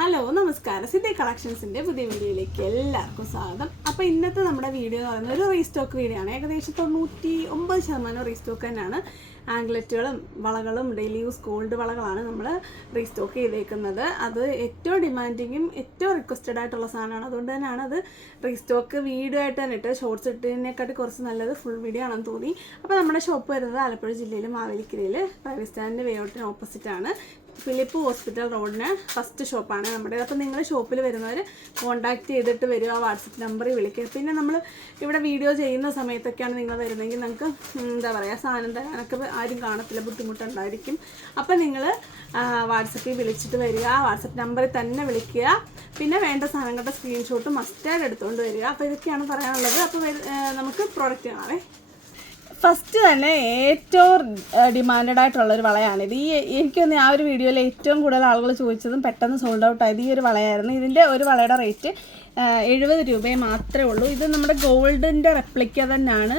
Hello നമസ്കാരം. സിദ്ധി കളക്ഷൻസിന്റെ പുതിയ വീഡിയോയിലേക്ക് എല്ലാവർക്കും സ്വാഗതം. അപ്പോൾ ഇന്നത്തെ നമ്മുടെ വീഡിയോ എന്ന് പറയുന്നത് ഒരു റീസ്റ്റോക്ക് വീഡിയോ ആണ് ഏകദേശം തൊണ്ണൂറ്റി ഒമ്പത് ശതമാനം റീസ്റ്റോക്ക് തന്നെയാണ്. ആംഗ്ലറ്റുകളും വളകളും ഡെയിലി യൂസ് ഗോൾഡ് വളകളാണ് നമ്മൾ റീസ്റ്റോക്ക് ചെയ്തേക്കുന്നത്. അത് ഏറ്റവും ഡിമാൻഡിങ്ങും ഏറ്റവും റിക്വസ്റ്റഡ് ആയിട്ടുള്ള സാധനമാണ്. അതുകൊണ്ട് തന്നെയാണ് അത് റീസ്റ്റോക്ക് വീഡിയോ ആയിട്ട് തന്നെ ഇട്ട് ഷോർട്സ് ഇട്ടതിനെക്കാട്ടി കുറച്ച് നല്ലത് ഫുൾ വീഡിയോ ആണെന്ന് തോന്നി. അപ്പോൾ നമ്മുടെ ഷോപ്പ് വരുന്നത് ആലപ്പുഴ ജില്ലയിൽ മാവേലിക്കരയിൽ പ്രൈവറ്റ് സ്റ്റാൻഡിന്റെ വേയോട്ടിന് ഓപ്പോസിറ്റ് ആണ്. ഫിലിപ്പ് ഹോസ്പിറ്റൽ റോഡിന് ഫസ്റ്റ് ഷോപ്പാണ് നമ്മുടെ. അപ്പോൾ നിങ്ങൾ ഷോപ്പിൽ വരുന്നവർ കോൺടാക്ട് ചെയ്തിട്ട് വരിക വാട്സപ്പ് നമ്പറിൽ വിളിക്കുക. പിന്നെ നമ്മൾ ഇവിടെ വീഡിയോ ചെയ്യുന്ന സമയത്തൊക്കെയാണ് നിങ്ങൾ വരുന്നതെങ്കിൽ നമുക്ക് എന്താ പറയുക സാധനം തരാനൊക്കെ ആരും കാണത്തില്ല ബുദ്ധിമുട്ടുണ്ടായിരിക്കും. അപ്പോൾ നിങ്ങൾ വാട്സപ്പിൽ വിളിച്ചിട്ട് വരിക വാട്സപ്പ് നമ്പറിൽ തന്നെ വിളിക്കുക. പിന്നെ വേണ്ട സാധനങ്ങളുടെ സ്ക്രീൻഷോട്ട് മസ്റ്റായിട്ട് എടുത്തുകൊണ്ട് വരിക. അപ്പോൾ ഇതൊക്കെയാണ് പറയാനുള്ളത്. അപ്പോൾ നമുക്ക് പ്രോഡക്റ്റ് കാണാവേ. ഫസ്റ്റ് തന്നെ ഏറ്റവും ഡിമാൻഡഡ് ആയിട്ടുള്ള ഒരു വളയാണിത് ഈ എനിക്ക് തോന്നി ആ ഒരു വീഡിയോയിൽ ഏറ്റവും കൂടുതൽ ആളുകൾ ചോദിച്ചതും പെട്ടെന്ന് സോൾഡ് ഔട്ട് ആയത് ഈ ഒരു വളയായിരുന്നു. ഇതിന്റെ ഒരു വളയുടെ റേറ്റ് എഴുപത് രൂപയെ മാത്രമേ ഉള്ളൂ. ഇത് നമ്മുടെ ഗോൾഡിന്റെ റെപ്ലിക്ക തന്നെയാണ്.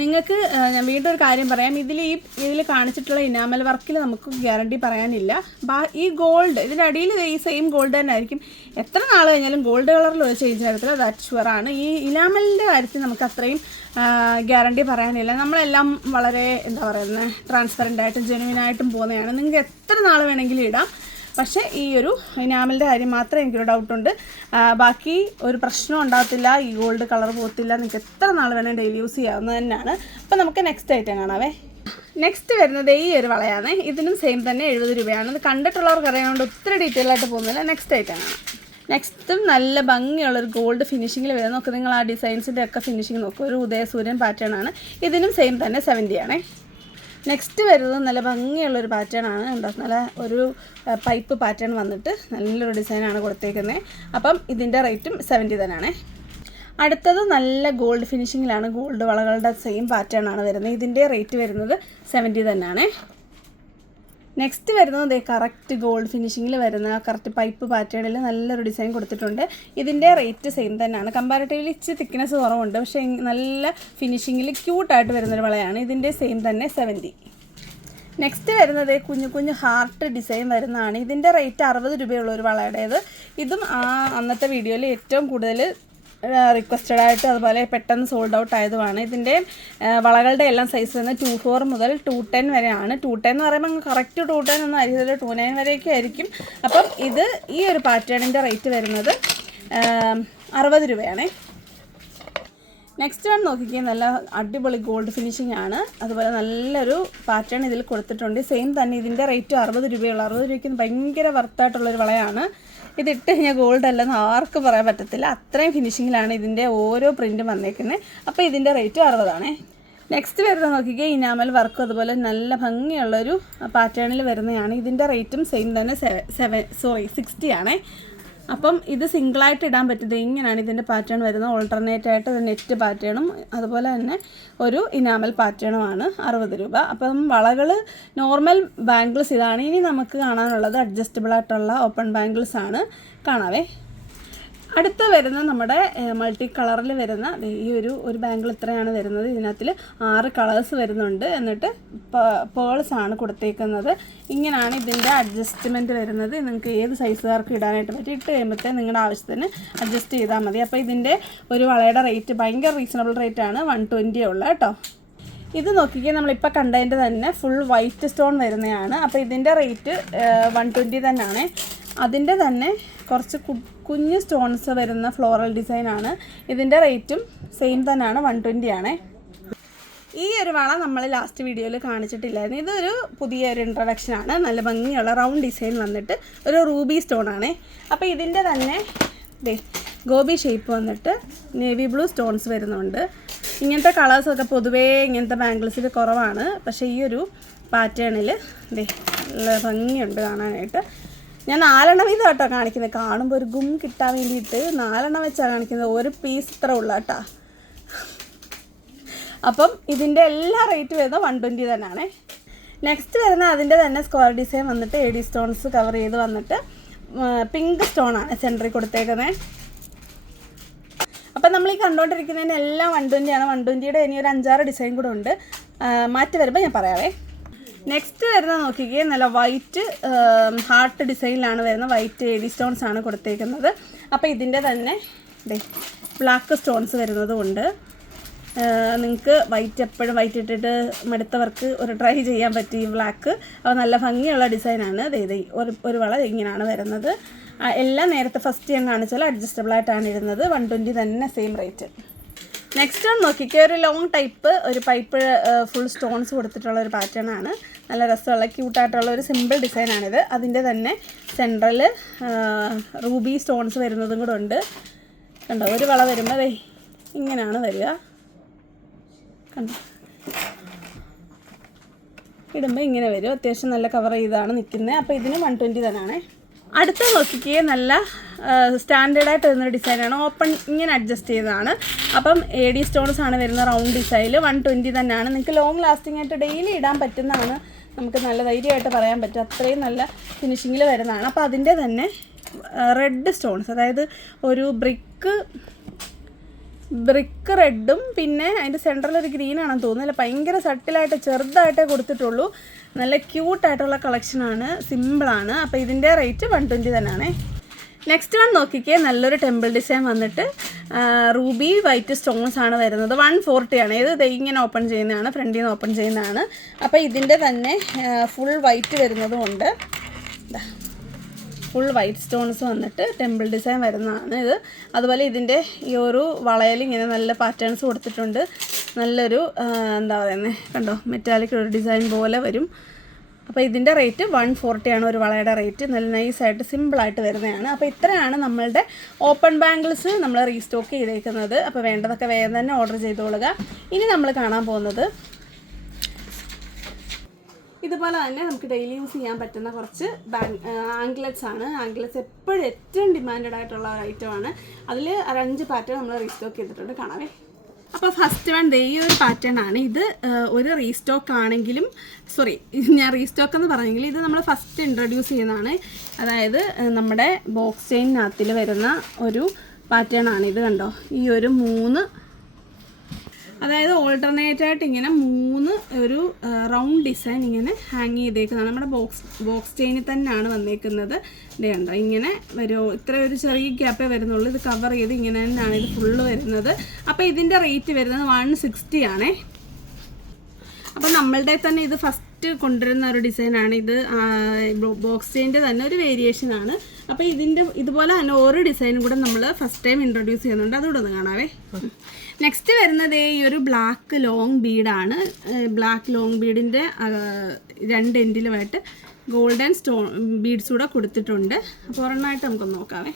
നിങ്ങൾക്ക് ഞാൻ വീണ്ടും ഒരു കാര്യം പറയാം. ഇതിൽ ഈ ഇതിൽ കാണിച്ചിട്ടുള്ള ഇനാമൽ വർക്കിൽ നമുക്ക് ഗ്യാരണ്ടി പറയാനില്ല. ഈ ഗോൾഡ് ഇതിന്റെ അടിയിൽ ഈ സെയിം ഗോൾഡ് തന്നെ ആയിരിക്കും. എത്ര നാൾ കഴിഞ്ഞാലും ഗോൾഡ് കളറിൽ ഒരു ചേഞ്ച് വരത്തില്ല ദാറ്റ് ഷുവറാണ് ഈ ഇനാമലിന്റെ കാര്യത്തിൽ നമുക്ക് അത്രയും ഗ്യാരണ്ടി പറയാനില്ല. നമ്മളെല്ലാം വളരെ എന്താ പറയുന്നത് ട്രാൻസ്പെറന്റ് ആയിട്ടും ജെനുവിനായിട്ടും പോകുന്നതാണ്. നിങ്ങൾക്ക് എത്ര നാൾ വേണമെങ്കിലും ഇടാം. പക്ഷേ ഈ ഒരു ഇനാമലിന്റെ കാര്യം മാത്രമേ എനിക്കൊരു ഡൗട്ടുണ്ട് ബാക്കി ഒരു പ്രശ്നം ഉണ്ടാകത്തില്ല ഈ ഗോൾഡ് കളർ പോകത്തില്ല നിങ്ങൾക്ക് എത്ര നാൾ വേണേൽ ഡെയിലി യൂസ് ചെയ്യാവുന്നത് തന്നെയാണ്. അപ്പോൾ നമുക്ക് നെക്സ്റ്റ് ഐറ്റം കാണാവേ. നെക്സ്റ്റ് വരുന്നത് ഈ ഒരു വളയാണ്. ഇതിനും സെയിം തന്നെ എഴുപത് രൂപയാണ്. ഇത് കണ്ടിട്ടുള്ളവർക്ക് അറിയാവുന്നത് ഒത്തിരി ഡീറ്റെയിൽ ആയിട്ട് പോകുന്നില്ല നെക്സ്റ്റ് ഐറ്റം ആണ്. നെക്സ്റ്റും നല്ല ഭംഗിയുള്ളൊരു ഗോൾഡ് ഫിനിഷിങ്ങിൽ വരുന്ന നോക്കുക നിങ്ങൾ ആ ഡിസൈൻസിന്റെ ഒക്കെ ഫിനിഷിങ് നോക്കുക ഒരു ഉദയസൂര്യൻ പാറ്റേൺ ആണ്. ഇതിനും സെയിം തന്നെ സെവന്റി ആണേ. നെക്സ്റ്റ് വരുന്നത് നല്ല ഭംഗിയുള്ളൊരു പാറ്റേൺ ആണ്. എന്താ നല്ല ഒരു പൈപ്പ് പാറ്റേൺ വന്നിട്ട് നല്ലൊരു ഡിസൈനാണ് കൊടുത്തേക്കുന്നത് അപ്പം ഇതിന്റെ റേറ്റും സെവന്റി തന്നെയാണേ. അടുത്തത് നല്ല ഗോൾഡ് ഫിനിഷിങ്ങിലാണ് ഗോൾഡ് വളകളുടെ സെയിം പാറ്റേൺ ആണ് വരുന്നത്. ഇതിന്റെ റേറ്റ് വരുന്നത് സെവന്റി തന്നെയാണേ. നെക്സ്റ്റ് വരുന്നത് ദേ കറക്റ്റ് ഗോൾഡ് ഫിനിഷിങ്ങിൽ വരുന്ന കറക്റ്റ് പൈപ്പ് പാറ്റേണിൽ നല്ലൊരു ഡിസൈൻ കൊടുത്തിട്ടുണ്ട്. ഇതിന്റെ റേറ്റ് സെയിം തന്നെയാണ്. കമ്പാരിറ്റീവ്ലി ഇച്ചിരി തിക്നെസ് കുറവുണ്ട്. പക്ഷേ നല്ല ഫിനിഷിങ്ങിൽ ക്യൂട്ടായിട്ട് വരുന്നൊരു വളയാണ്. ഇതിന്റെ സെയിം തന്നെ സെവന്റി നെക്സ്റ്റ് വരുന്നത് കുഞ്ഞു കുഞ്ഞു ഹാർട്ട് ഡിസൈൻ വരുന്നതാണ്. ഇതിന്റെ റേറ്റ് അറുപത് രൂപയുള്ള ഒരു വളയുടേത്. ഇതും ആ അന്നത്തെ വീഡിയോയിൽ ഏറ്റവും കൂടുതൽ റിക്വസ്റ്റഡ് ആയിട്ട് അതുപോലെ പെട്ടെന്ന് സോൾഡ് ഔട്ട് ആയതുമാണ്. ഇതിന്റെ വളകളുടെ എല്ലാം സൈസ് വരുന്നത് ടു ഫോർ മുതൽ ടു ടെൻ വരെയാണ്. ടു ടെൻ എന്ന് പറയുമ്പോൾ കറക്റ്റ് ടു ടെൻ ഒന്നും ആയിരിക്കില്ല ടു നയൻ വരെയൊക്കെ ആയിരിക്കും. അപ്പം ഇത് ഈ ഒരു പാറ്റേണിന്റെ റേറ്റ് വരുന്നത് അറുപത് രൂപയാണേ. നെക്സ്റ്റ് വൺ നോക്കിക്കേ നല്ല അടിപൊളി ഗോൾഡ് ഫിനിഷിംഗ് ആണ്. അതുപോലെ നല്ലൊരു പാറ്റേൺ ഇതിൽ കൊടുത്തിട്ടുണ്ട്. സെയിം തന്നെ ഇതിന്റെ റേറ്റ് അറുപത് രൂപയുള്ള. അറുപത് രൂപയ്ക്ക് ഭയങ്കര വർത്തായിട്ടുള്ളൊരു വളയാണ്. ഇതിട്ട് കഴിഞ്ഞാൽ ഗോൾഡ് അല്ലെന്ന് ആർക്കും പറയാൻ പറ്റത്തില്ല. അത്രയും ഫിനിഷിങ്ങിലാണ് ഇതിന്റെ ഓരോ പ്രിന്റും വന്നേക്കുന്നത് അപ്പോൾ ഇതിന്റെ റേറ്റ് അറുപതാണേ. നെക്സ്റ്റ് വരുന്നത് നോക്കിക്കുക ഇനാമൽ വർക്ക് അതുപോലെ നല്ല ഭംഗിയുള്ളൊരു പാറ്റേണിൽ വരുന്നതാണ്. ഇതിന്റെ റേറ്റും സെയിം തന്നെ സെവൻ സോറി സിക്സ്റ്റി ആണേ. അപ്പം ഇത് സിംഗിളായിട്ട് ഇടാൻ പറ്റുന്നത് ഇങ്ങനെയാണ് ഇതിന്റെ പാറ്റേൺ വരുന്നത്. ഓൾട്ടർനേറ്റ് ആയിട്ട് നെറ്റ് പാറ്റേണും അതുപോലെ തന്നെ ഒരു ഇനാമൽ പാറ്റേണുമാണ് അറുപത് രൂപ. അപ്പം വളകൾ നോർമൽ ബാംഗിൾസ് ഇതാണ്. ഇനി നമുക്ക് കാണാനുള്ളത് അഡ്ജസ്റ്റബിൾ ആയിട്ടുള്ള ഓപ്പൺ ബാംഗിൾസ് ആണ്. കാണാവേ. അടുത്ത വരുന്ന നമ്മുടെ മൾട്ടി കളറിൽ വരുന്ന ഈ ഒരു ഒരു ബാങ്കിൾ ഇത്രയാണ് വരുന്നത്. ഇതിനകത്തിൽ ആറ് കളേഴ്സ് വരുന്നുണ്ട്. എന്നിട്ട് പേൾസ് ആണ് കൊടുത്തേക്കുന്നത്. ഇങ്ങനെയാണ് ഇതിന്റെ അഡ്ജസ്റ്റ്മെന്റ് വരുന്നത്. നിങ്ങൾക്ക് ഏത് സൈസുകാർക്ക് ഇടാനായിട്ട് പറ്റും. ഇട്ട് കഴിയുമ്പോഴത്തേ നിങ്ങളുടെ ആവശ്യത്തിന് അഡ്ജസ്റ്റ് ചെയ്താൽ മതി. അപ്പോൾ ഇതിന്റെ ഒരു വളയുടെ റേറ്റ് ഭയങ്കര റീസണബിൾ റേറ്റ് ആണ്. വൺ ട്വന്റി ഉള്ളത് കേട്ടോ. ഇത് നോക്കിക്കേ നമ്മളിപ്പോൾ കണ്ടതിന്റെ തന്നെ ഫുൾ വൈറ്റ് സ്റ്റോൺ വരുന്നതാണ്. അപ്പോൾ ഇതിന്റെ റേറ്റ് വൺ ട്വന്റി തന്നെയാണ്. അതിന്റെ തന്നെ കുറച്ച് കുഞ്ഞ് സ്റ്റോൺസ് വരുന്ന ഫ്ലോറൽ ഡിസൈനാണ് ഇതിന്റെ റേറ്റും സെയിം തന്നെയാണ് വൺ ട്വന്റി ആണ്. ഈ ഒരു വള നമ്മൾ ലാസ്റ്റ് വീഡിയോയിൽ കാണിച്ചിട്ടില്ലായിരുന്നു. ഇതൊരു പുതിയ ഒരു ഇൻട്രഡക്ഷൻ ആണ്. നല്ല ഭംഗിയുള്ള റൗണ്ട് ഡിസൈൻ വന്നിട്ട് ഒരു റൂബി സ്റ്റോൺ ആണ്. അപ്പോൾ ഇതിന്റെ തന്നെ ഗോബി ഷേപ്പ് വന്നിട്ട് നേവി ബ്ലൂ സ്റ്റോൺസ് വരുന്നുണ്ട്. ഇങ്ങനത്തെ കളേഴ്സൊക്കെ പൊതുവേ ഇങ്ങനത്തെ ബാംഗിൾസിൽ കുറവാണ്. പക്ഷേ ഈ ഒരു പാറ്റേണിൽ ഭംഗിയുണ്ട് കാണാനായിട്ട്. ഞാൻ നാലെണ്ണം വീതം കേട്ടോ കാണിക്കുന്നത്. കാണുമ്പോൾ ഒരു ഗും കിട്ടാൻ വേണ്ടിയിട്ട് നാലെണ്ണം വെച്ചാണ് കാണിക്കുന്നത്. ഒരു പീസ് ഇത്ര ഉള്ള കേട്ടോ. അപ്പം ഇതിന്റെ എല്ലാ റേറ്റ് വരുന്നത് വൺ ട്വന്റി തന്നെയാണേ. നെക്സ്റ്റ് വരുന്ന അതിന്റെ തന്നെ സ്ക്വയർ ഡിസൈൻ വന്നിട്ട് എ ഡി സ്റ്റോൺസ് കവർ ചെയ്ത് വന്നിട്ട് പിങ്ക് സ്റ്റോൺ ആണ് സെന്ററിൽ കൊടുത്തേക്കുന്നത് അപ്പം നമ്മൾ ഈ കണ്ടുകൊണ്ടിരിക്കുന്നതിന് എല്ലാം വൺ ട്വന്റിയാണ് വൺ ട്വന്റിയുടെ ഇനി ഒരു അഞ്ചാറ് ഡിസൈൻ കൂടെ ഉണ്ട്. മാറ്റി വരുമ്പോൾ ഞാൻ പറയാവേ. നെക്സ്റ്റ് വരുന്നത് നോക്കിക്കേ നല്ല വൈറ്റ് ഹാർട്ട് ഡിസൈനിലാണ് വരുന്നത്. വൈറ്റ് എഡി സ്റ്റോൺസ് ആണ് കൊടുത്തേക്കുന്നത്. അപ്പോൾ ഇതിന്റെ തന്നെ ബ്ലാക്ക് സ്റ്റോൺസ് വരുന്നതുകൊണ്ട് നിങ്ങൾക്ക് വൈറ്റ് എപ്പോഴും വൈറ്റ് ഇട്ടിട്ട് മടുത്തവർക്ക് ഒരു ട്രൈ ചെയ്യാൻ പറ്റി ബ്ലാക്ക് അപ്പോൾ നല്ല ഭംഗിയുള്ള ഡിസൈനാണ് ഇത് ഒരു ഒരു വള ഇങ്ങനെയാണ് വരുന്നത്. എല്ലാം നേരത്തെ ഫസ്റ്റ് ഞാൻ കാണിച്ചാൽ അഡ്ജസ്റ്റബിൾ ആയിട്ടാണ് ഇരുന്നത് വൺ ട്വന്റി തന്നെ സെയിം റേറ്റ് നെക്സ്റ്റ് വൺ നോക്കിക്കേ ഒരു ലോങ് ടൈപ്പ് ഒരു പൈപ്പ് ഫുൾ സ്റ്റോൺസ് കൊടുത്തിട്ടുള്ള ഒരു പാറ്റേൺ ആണ്. നല്ല രസമുള്ള ക്യൂട്ടായിട്ടുള്ള ഒരു സിമ്പിൾ ഡിസൈനാണിത് അതിന്റെ തന്നെ സെൻട്രൽ റൂബി സ്റ്റോൺസ് വരുന്നതും കൂടെ ഉണ്ട്. കണ്ടോ? ഒരു വള വരുമ്പോൾ അതെ ഇങ്ങനെയാണ് വരിക. കണ്ടോ? ഇടുമ്പോൾ ഇങ്ങനെ വരും. അത്യാവശ്യം നല്ല കവർ ചെയ്താണ് നിൽക്കുന്നത് അപ്പോൾ ഇതിന് വൺ ട്വന്റി തന്നെയാണേ അടുത്ത നോക്കിക്കേ നല്ല സ്റ്റാൻഡേർഡായിട്ട് വരുന്നൊരു ഡിസൈനാണ് ഓപ്പൺ ഇങ്ങനെ അഡ്ജസ്റ്റ് ചെയ്തതാണ്. അപ്പം എ ഡി സ്റ്റോൺസ് ആണ് വരുന്ന റൗണ്ട് ഡിസൈനിൽ വൺ ട്വന്റി തന്നെയാണ്. നിങ്ങൾക്ക് ലോങ് ലാസ്റ്റിംഗ് ആയിട്ട് ഡെയിലി ഇടാൻ പറ്റുന്നതാണ്. നമുക്ക് നല്ല ധൈര്യമായിട്ട് പറയാൻ പറ്റും. അത്രയും നല്ല ഫിനിഷിങ്ങിൽ വരുന്നതാണ്. അപ്പോൾ അതിന്റെ തന്നെ റെഡ് സ്റ്റോൺസ് അതായത് ഒരു ബ്രിക്ക് ബ്രിക്ക് റെഡും പിന്നെ അതിന്റെ സെന്ററിൽ ഒരു ഗ്രീൻ ആണെന്ന് തോന്നുന്നില്ല ഭയങ്കര സട്ടിലായിട്ട് ചെറുതായിട്ടേ കൊടുത്തിട്ടുള്ളൂ. നല്ല ക്യൂട്ടായിട്ടുള്ള കളക്ഷനാണ് സിമ്പിളാണ് അപ്പോൾ ഇതിന്റെ റേറ്റ് വൺ ട്വന്റി തന്നെയാണേ. നെക്സ്റ്റ് വൺ നോക്കിക്കേ. നല്ലൊരു ടെമ്പിൾ ഡിസൈൻ വന്നിട്ട് റൂബി വൈറ്റ് സ്റ്റോൺസ് ആണ് വരുന്നത്. വൺ ഫോർട്ടി ആണ്. ഇത് ഇങ്ങനെ ഓപ്പൺ ചെയ്യുന്നതാണ്. ഫ്രണ്ടിൽ നിന്ന് ഓപ്പൺ ചെയ്യുന്നതാണ്. അപ്പോൾ ഇതിന്റെ തന്നെ ഫുൾ വൈറ്റ് വരുന്നതുകൊണ്ട് ഫുൾ വൈറ്റ് സ്റ്റോൺസ് വന്നിട്ട് ടെമ്പിൾ ഡിസൈൻ വരുന്നതാണ് ഇത്. അതുപോലെ ഇതിന്റെ ഈ ഒരു വളയിൽ ഇങ്ങനെ നല്ല പാറ്റേൺസ് കൊടുത്തിട്ടുണ്ട്. നല്ലൊരു എന്താ പറയുന്നത് കണ്ടോ മെറ്റാലിക് ഒരു ഡിസൈൻ പോലെ വരും. അപ്പോൾ ഇതിന്റെ റേറ്റ് വൺ ആണ് ഒരു വളയുടെ റേറ്റ് നല്ല നൈസായിട്ട് സിമ്പിളായിട്ട് വരുന്നതാണ്. അപ്പോൾ ഇത്രയാണ് നമ്മളുടെ ഓപ്പൺ ബാംഗിൾസ് നമ്മൾ റീസ്റ്റോക്ക് ചെയ്തേക്കുന്നത്. അപ്പോൾ വേണ്ടതൊക്കെ വേഗം തന്നെ ഓർഡർ ചെയ്തോളുക. ഇനി നമ്മൾ കാണാൻ പോകുന്നത് ഇതുപോലെ തന്നെ നമുക്ക് ഡെയിലി യൂസ് ചെയ്യാൻ പറ്റുന്ന കുറച്ച് ആംഗ്ലറ്റ്സ് ആണ്. ആംഗ്ലറ്റ്സ് എപ്പോഴും ഏറ്റവും ഡിമാൻഡഡ് ആയിട്ടുള്ള ഒരു ആണ്. അതിൽ അഞ്ച് പാറ്റേൺ നമ്മൾ റീസ്റ്റോക്ക് ചെയ്തിട്ടുണ്ട് കാണാവേ അപ്പോൾ ഫസ്റ്റ് വൺ ദേ ഈ ഒരു പാറ്റേൺ ആണ്. ഇത് ഒരു റീസ്റ്റോക്ക് ആണെങ്കിലും സോറി ഞാൻ റീസ്റ്റോക്ക് എന്ന് പറഞ്ഞെങ്കിൽ ഇത് നമ്മൾ ഫസ്റ്റ് ഇൻട്രൊഡ്യൂസ് ചെയ്യുന്നതാണ്. അതായത് നമ്മുടെ ബോക്സ് ചെയിനകത്തിൽ വരുന്ന ഒരു പാറ്റേൺ ആണ് ഇത് കണ്ടോ? ഈ ഒരു മൂന്ന് അതായത് ഓൾട്ടർനേറ്റ് ആയിട്ട് ഇങ്ങനെ മൂന്ന് ഒരു റൗണ്ട് ഡിസൈൻ ഇങ്ങനെ ഹാങ് ചെയ്തേക്കുന്നതാണ്. നമ്മുടെ ബോക്സ് ബോക്സ് ചെയിനിൽ തന്നെയാണ് വന്നേക്കുന്നത്. ഇത് കണ്ടോ ഇങ്ങനെ വരുമോ ഇത്ര ഒരു ചെറിയ ഗ്യാപ്പേ വരുന്നുള്ളൂ. ഇത് കവർ ചെയ്ത് ഇങ്ങനെ തന്നെയാണ് ഇത് ഫുള്ള് വരുന്നത്. അപ്പോൾ ഇതിന്റെ റേറ്റ് വരുന്നത് വൺ സിക്സ്റ്റി ആണേ. അപ്പം നമ്മളുടെ തന്നെ ഇത് ഫസ്റ്റ് കൊണ്ടുവരുന്ന ഒരു ഡിസൈനാണ് ഇത് ബോക്സ് ചെയിന്റെ തന്നെ ഒരു വേരിയേഷൻ ആണ്. അപ്പോൾ ഇതിന്റെ ഇതുപോലെ തന്നെ ഓരോ ഡിസൈനും കൂടെ നമ്മൾ ഫസ്റ്റ് ടൈം ഇൻട്രൊഡ്യൂസ് ചെയ്യുന്നുണ്ട്. അതുകൂടെ ഒന്ന് കാണാവേ. നെക്സ്റ്റ് വരുന്നത് ഈ ഒരു ബ്ലാക്ക് ലോങ് ബീഡാണ് ബ്ലാക്ക് ലോങ് ബീഡിന്റെ രണ്ട് എൻഡിലുമായിട്ട് ഗോൾഡൻ സ്റ്റോൺ ബീഡ്സ് കൂടെ കൊടുത്തിട്ടുണ്ട്. അപ്പോൾ ഒരെണ്ണമായിട്ട് നമുക്കൊന്ന് നോക്കാവേ.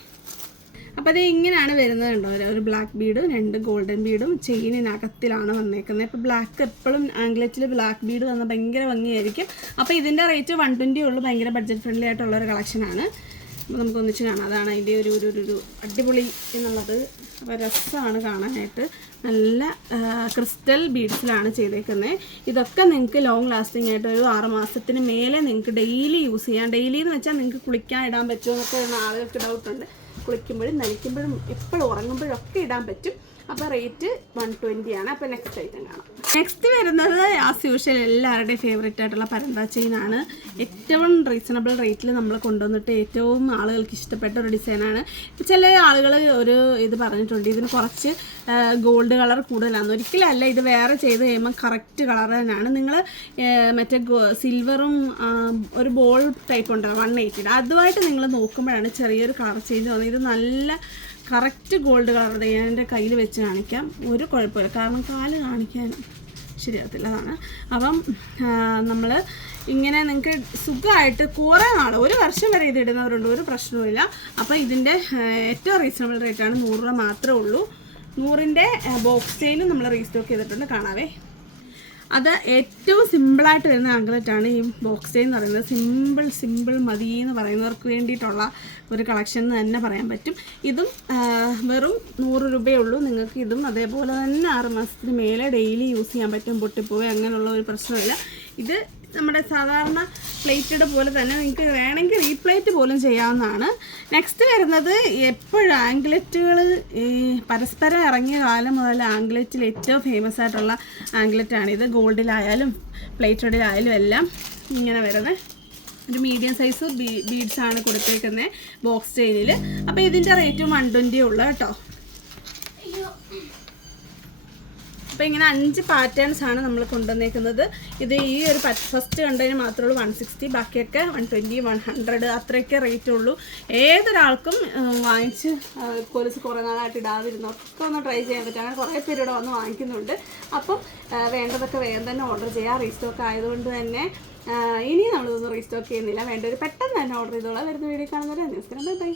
അപ്പോൾ അത് ഇങ്ങനെയാണ് വരുന്നത് കണ്ടോ? ഒരു- ബ്ലാക്ക് ബീഡും രണ്ട് ഗോൾഡൻ ബീഡും ചെയിനിനകത്തിലാണ് വന്നേക്കുന്നത്. ഇപ്പോൾ ബ്ലാക്ക് എപ്പോഴും ആംഗ്ലറ്റിൽ ബ്ലാക്ക് ബീഡ് വന്ന ഭയങ്കര ഭംഗിയായിരിക്കും. അപ്പോൾ ഇതിന്റെ റേറ്റ് വൺ ട്വന്റി ഉള്ളൂ. ഭയങ്കര ബഡ്ജറ്റ് ഫ്രണ്ട്ലി ആയിട്ടുള്ള ഒരു കളക്ഷനാണ് നമുക്ക് ഒന്നിച്ച് കാണാം. അതാണ് അതിന്റെ ഒരു ഒരു ഒരു അടിപൊളി എന്നുള്ളത്. അപ്പോൾ രസമാണ് കാണാനായിട്ട്. നല്ല ക്രിസ്റ്റൽ ബീഡ്സിലാണ് ചെയ്തേക്കുന്നത് ഇതൊക്കെ നിങ്ങൾക്ക് ലോങ് ലാസ്റ്റിംഗ് ആയിട്ട് ഒരു ആറ് മാസത്തിന് മേലെ നിങ്ങൾക്ക് ഡെയിലി യൂസ് ചെയ്യാം. ഡെയിലി എന്ന് വെച്ചാൽ നിങ്ങൾക്ക് കുളിക്കാൻ ഇടാൻ പറ്റുമോ എന്നൊക്കെ ആളുകൾക്ക് ഡൗട്ടുണ്ട് കുളിക്കുമ്പോഴും നനയ്ക്കുമ്പോഴും എപ്പോഴും ഉറങ്ങുമ്പോഴും ഒക്കെ ഇടാൻ പറ്റും. അപ്പോൾ റേറ്റ് വൺ ട്വന്റി ആണ്. അപ്പോൾ നെക്സ്റ്റ് ഐറ്റം കാണാം. നെക്സ്റ്റ് വരുന്നത് ആസ് യൂഷ്വൽ എല്ലാവരുടെയും ഫേവറേറ്റ് ആയിട്ടുള്ള പരന്ത ചെയിനാണ് ഏറ്റവും റീസണബിൾ റേറ്റിൽ നമ്മൾ കൊണ്ടുവന്നിട്ട് ഏറ്റവും ആളുകൾക്ക് ഇഷ്ടപ്പെട്ട ഒരു ഡിസൈനാണ് ചില ആളുകൾ ഒരു ഇത് പറഞ്ഞിട്ടുണ്ട് ഇതിന് കുറച്ച് ഗോൾഡ് കളർ കൂടുതലാണ് ഒരിക്കലല്ല ഇത് വേറെ ചെയ്ത് കഴിയുമ്പോൾ കറക്റ്റ് കളർ തന്നെയാണ്. നിങ്ങൾ മറ്റേ സിൽവറും ഒരു ബോൾ ടൈപ്പ് ഉണ്ടല്ലോ വൺ എയ്റ്റിയുടെ അതുമായിട്ട് നിങ്ങൾ നോക്കുമ്പോഴാണ് ചെറിയൊരു കളർ ചേഞ്ച് വന്നത്. ഇത് നല്ല കറക്റ്റ് ഗോൾഡ് കളർ ഞാൻ എന്റെ കയ്യിൽ വെച്ച് കാണിക്കാം. ഒരു കുഴപ്പമില്ല. കാരണം കാൽ കാണിക്കാൻ ശരിയാകത്തില്ല അതാണ്. അപ്പം നമ്മൾ ഇങ്ങനെ നിങ്ങൾക്ക് സുഖമായിട്ട് കുറേ നാൾ ഒരു വർഷം വരെ ഇത് ഇടുന്നവരുണ്ട്. ഒരു പ്രശ്നവുമില്ല. അപ്പോൾ ഇതിന്റെ ഏറ്റവും റീസണബിൾ റേറ്റാണ് നൂറ് രൂപ മാത്രമേ ഉള്ളൂ. നൂറിന്റെ ബോക്സ് ചെയിനും നമ്മൾ റീസ്റ്റോക്ക് ചെയ്തിട്ടുണ്ട്. കാണാവേ. അത് ഏറ്റവും സിമ്പിളായിട്ട് വരുന്ന ആംഗ്ലറ്റാണ് ഈ ബോക്സ് എന്ന് പറയുന്നത്. സിമ്പിൾ സിമ്പിൾ മതി എന്ന് പറയുന്നവർക്ക് വേണ്ടിയിട്ടുള്ള ഒരു കളക്ഷൻ എന്ന് തന്നെ പറയാൻ പറ്റും. ഇതും വെറും നൂറ് രൂപയേ ഉള്ളൂ. നിങ്ങൾക്ക് ഇതും അതേപോലെ തന്നെ ആറ് മാസത്തിന് മേലെ ഡെയിലി യൂസ് ചെയ്യാൻ പറ്റും. പൊട്ടിപ്പോയി അങ്ങനെയുള്ള ഒരു പ്രശ്നമില്ല. ഇത് നമ്മുടെ സാധാരണ പ്ലേറ്റഡ് പോലെ തന്നെ നിങ്ങൾക്ക് വേണമെങ്കിൽ റീപ്ലേറ്റ് പോലും ചെയ്യാവുന്നതാണ്. നെക്സ്റ്റ് വരുന്നത് എപ്പോഴും ആംഗ്ലറ്റുകൾ ഈ പരസ്പരം ഇറങ്ങിയ കാലം മുതൽ ആംഗ്ലറ്റിൽ ഏറ്റവും ഫേമസ് ആയിട്ടുള്ള ആംഗ്ലറ്റാണ് ഇത്. ഗോൾഡിലായാലും പ്ലേറ്റഡിലായാലും എല്ലാം ഇങ്ങനെ വരുന്നത്. ഒരു മീഡിയം സൈസ് ബീഡ്സ് ആണ് കൊടുത്തേക്കുന്നത് ബോക്സ് ചെയിനിൽ അപ്പോൾ ഇതിന്റെ റേറ്റ് വൺ ട്വന്റി ഉള്ളു കേട്ടോ. അപ്പോൾ ഇങ്ങനെ അഞ്ച് പാറ്റേൺസ് ആണ് നമ്മൾ കൊണ്ടുവന്നേക്കുന്നത്. ഇത് ഈ ഒരു ഫസ്റ്റ് കണ്ടതിന് മാത്രമേ ഉള്ളൂ വൺ സിക്സ്റ്റി ബാക്കിയൊക്കെ വൺ ട്വന്റി വൺ ഹൺഡ്രഡ് അത്രയൊക്കെ റേറ്റ് ഉള്ളൂ. ഏതൊരാൾക്കും വാങ്ങിച്ച് പോലീസ് കുറേ നാളായിട്ട് ഇടാതിരുന്നൊക്കെ ഒന്ന് ട്രൈ ചെയ്യാൻ പറ്റും. അങ്ങനെ കുറേ പേര് ഇവിടെ വന്ന് വാങ്ങിക്കുന്നുണ്ട്. അപ്പം വേണ്ടതൊക്കെ വേഗം തന്നെ ഓർഡർ ചെയ്യാം. റീസ്റ്റോക്ക് ആയതുകൊണ്ട് തന്നെ ഇനി നമ്മളിതൊന്നും റീസ്റ്റോക്ക് ചെയ്യുന്നില്ല. വേണ്ട ഒരു പെട്ടെന്ന് തന്നെ ഓർഡർ ചെയ്തോളാം. വരുന്ന വീഡിയോ കാണുന്നവരെ നമസ്കാരം ബൈ ബൈ